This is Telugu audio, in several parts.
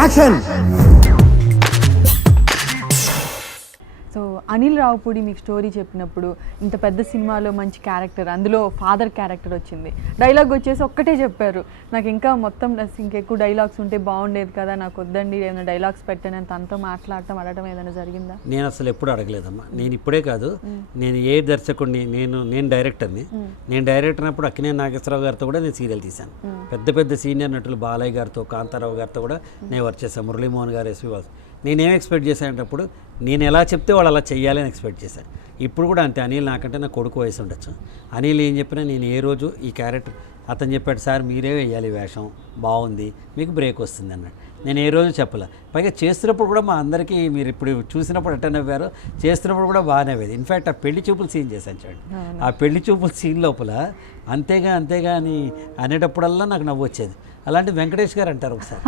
యాక్షన్. సో అనిల్ రావుపూడి మీకు స్టోరీ చెప్పినప్పుడు ఇంత పెద్ద సినిమాలో మంచి క్యారెక్టర్, అందులో ఫాదర్ క్యారెక్టర్ వచ్చింది, డైలాగ్ వచ్చేసి ఒక్కటే చెప్పారు, నాకు ఇంకా మొత్తం ఇంకెక్కువ డైలాగ్స్ ఉంటే బాగుండేది కదా, నాకు వద్దండి ఏదైనా డైలాగ్స్ పెట్టాను అని తనతో మాట్లాడటం అడగడం ఏదైనా జరిగిందా? నేను అసలు ఎప్పుడు అడగలేదమ్మా. నేను ఇప్పుడే కాదు, నేను ఏ దర్శకుడిని, నేను డైరెక్టర్ని. నేను డైరెక్టర్ అప్పుడు అక్కినేని నాగేశ్వరరావు గారితో కూడా నేను సీరియల్ తీశాను. పెద్ద పెద్ద సీనియర్ నటులు బాలయ్య గారితో, కాంతారావు గారితో కూడా నేను వర్క్ చేశాను. మురళీమోహన్ గారు, ఎస్వి వాసు. నేనేం ఎక్స్పెక్ట్ చేశానంటప్పుడు నేను ఎలా చెప్తే వాళ్ళు అలా చెయ్యాలని ఎక్స్పెక్ట్ చేశాను. ఇప్పుడు కూడా అంతే. అనిల్ నాకంటే నా కొడుకు వయసు ఉండొచ్చు. అనిల్ ఏం చెప్పినా నేను ఏ రోజు ఈ క్యారెక్టర్ అతను చెప్పాడు, సార్ మీరే వేయాలి వేషం, బాగుంది, మీకు బ్రేక్ వస్తుంది అన్నాడు. నేను ఏ రోజు చెప్పలే. పైగా చేస్తున్నప్పుడు కూడా మా అందరికీ మీరు ఇప్పుడు చూసినప్పుడు అటెండ్ అవ్వారు, చేస్తున్నప్పుడు కూడా బాగానే అవ్వేది. ఇన్ఫ్యాక్ట్ ఆ పెళ్లి చూపుల సీన్ చేశాను చూడండి. ఆ పెళ్లి చూపుల సీన్ లోపల అంతేగా అని అనేటప్పుడల్లా నాకు నవ్వు వచ్చేది. అలాంటి వెంకటేష్ గారు అంటారు ఒకసారి,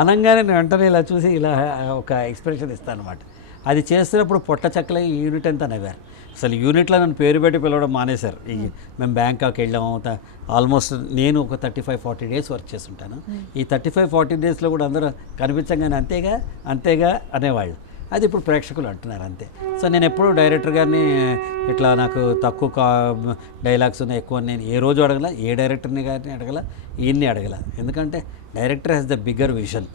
అనగానే నేను వెంటనే ఇలా చూసి ఇలా ఒక ఎక్స్ప్రెషన్ ఇస్తాను అనమాట. అది చేస్తున్నప్పుడు పొట్ట చెక్కలే ఈ యూనిట్ అంతా నవ్వారు. అసలు యూనిట్లో నన్ను పేరు పెట్టి పిలవడం మానేశారు. మేము బ్యాంకాక్ వెళ్ళాము. ఆల్మోస్ట్ నేను ఒక 35-40 డేస్ వర్క్ చేస్తుంటాను. ఈ 35-40 డేస్లో కూడా అందరూ కనిపించగానే అంతేగా అనేవాళ్ళు. అది ఇప్పుడు ప్రేక్షకులు అంటున్నారు అంతే. సో నేను ఎప్పుడు డైరెక్టర్ గారిని ఇట్లా నాకు తక్కువ డైలాగ్స్ ఉన్నాయి ఎక్కువ, నేను ఏ రోజు అడగల, ఏ డైరెక్టర్ని గారిని అడగల, ఈయన్ని అడగల. ఎందుకంటే director has the bigger vision.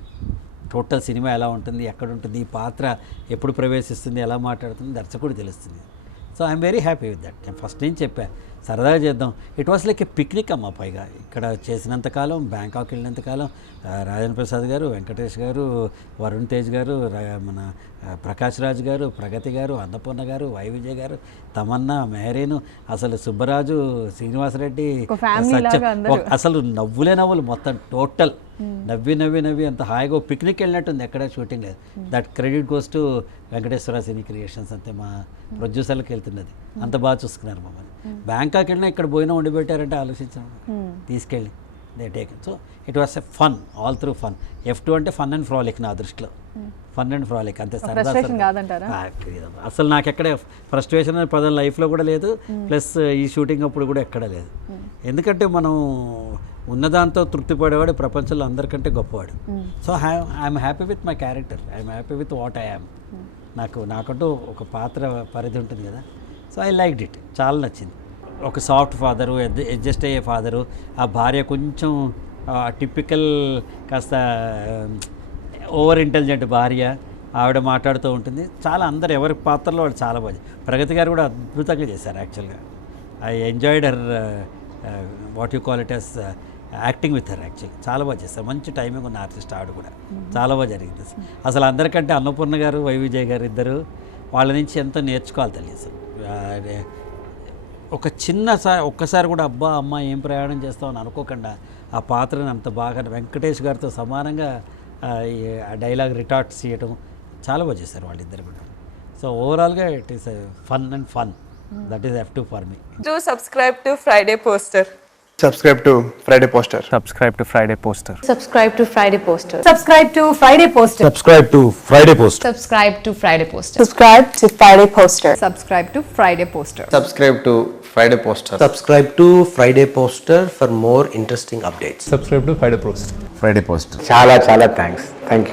Total cinema ఎలా ఉంటుంది, ఎక్కడ ఉంటుంది, ఈ పాత్ర ఎప్పుడు ప్రవేశిస్తుంది, ఎలా మాట్లాడుతుంది, దర్శకుడు తెలుస్తుంది. So I'm very happy with that. నేను ఫస్ట్ నుంచి చెప్పాను, సరదాగా చేద్దాం. It was like A picnic అమ్మ. పైగా ఇక్కడ చేసినంతకాలం, బ్యాంకాక్ వెళ్ళినంతకాలం రాజేంద్ర ప్రసాద్ గారు, వెంకటేష్ గారు, వరుణ్ తేజ్ గారు, మన ప్రకాష్ రాజ్ గారు, ప్రగతి గారు, అన్నపూర్ణ గారు, వై విజయ్ గారు, తమన్నా, మెహరీను, అసలు సుబ్బరాజు, శ్రీనివాసరెడ్డి, అసలు నవ్వులు మొత్తం టోటల్ నవ్వి అంత హాయిగా పిక్నిక్ వెళ్ళినట్టుంది. ఎక్కడ షూటింగ్ లేదు. That credit goes to Venkateswara cine creations. అంతే మా ప్రొడ్యూసర్లకు వెళ్తున్నది. అంత బాగా చూసుకున్నారు మమ్మల్ని. బ్యాంకాక్ వెళ్ళినా ఇక్కడ పోయినా వండి పెట్టారంటే ఆలోచించాను, తీసుకెళ్ళి they take. So it was a fun, all through fun. F2 అంటే ఫన్ అండ్ ఫ్రాలిక్ నా దృష్టిలో. ఫన్ అండ్ ఫ్రాలిక్ అంతే. అసలు నాకు ఎక్కడ ఫ్రస్ట్రేషన్ అనే పదం లైఫ్లో కూడా లేదు, ప్లస్ ఈ షూటింగ్ అప్పుడు కూడా ఎక్కడ లేదు. ఎందుకంటే మనం ఉన్నదాంతో తృప్తి పడేవాడు ప్రపంచంలో అందరికంటే గొప్పవాడు. So I'm happy with my character, I'm happy with what I am. నాకంటూ ఒక పాత్ర పరిధి ఉంటుంది కదా. సో ఐ లైక్డ్ ఇట్, చాలా నచ్చింది. ఒక సాఫ్ట్ ఫాదరు, అడ్జస్ట్ అయ్యే ఫాదరు, ఆ భార్య కొంచెం టిపికల్ కాస్త ఓవర్ ఇంటెలిజెంట్ భార్య, ఆవిడ మాట్లాడుతూ ఉంటుంది. చాలా అందరు ఎవరి పాత్రలో వాళ్ళు చాలా బాగా. ప్రగతి గారు కూడా అద్భుతంగా చేశారు యాక్చువల్గా. I enjoyed her what you call it as acting with her. Actually చాలా బాగా చేస్తారు. మంచి టైమింగ్ ఉన్న ఆర్టిస్ట్ ఆవిడ కూడా. చాలా బాగా జరిగింది. అసలు అందరికంటే అన్నపూర్ణ గారు, వై విజయ్ గారు ఇద్దరు, వాళ్ళ నుంచి ఎంతో నేర్చుకోవాలి తెలియదు. అసలు ఒక ఒక్కసారి కూడా అబ్బా అమ్మ ఏం ప్రయాణం చేస్తామని అనుకోకుండా ఆ పాత్రను అంత బాగా వెంకటేష్ గారితో సమానంగా డైలాగ్ రిటార్ట్స్ చేయటం చాలా బాగా చేశారు వాళ్ళిద్దరు కూడా. సో ఓవరాల్గా it is fun and fun. That is F2 for me. Do subscribe to Friday Poster. Subscribe to Friday Poster. Subscribe to Friday Poster. Subscribe to Friday Poster. Subscribe to Friday Poster. Subscribe to Friday Poster. Subscribe to Friday Poster. Subscribe to Friday Poster. Subscribe to Friday Poster. Subscribe to Friday Poster. Subscribe to Friday Poster for more interesting updates. Subscribe to Friday Poster. Friday Poster. చాలా thanks. Thank you.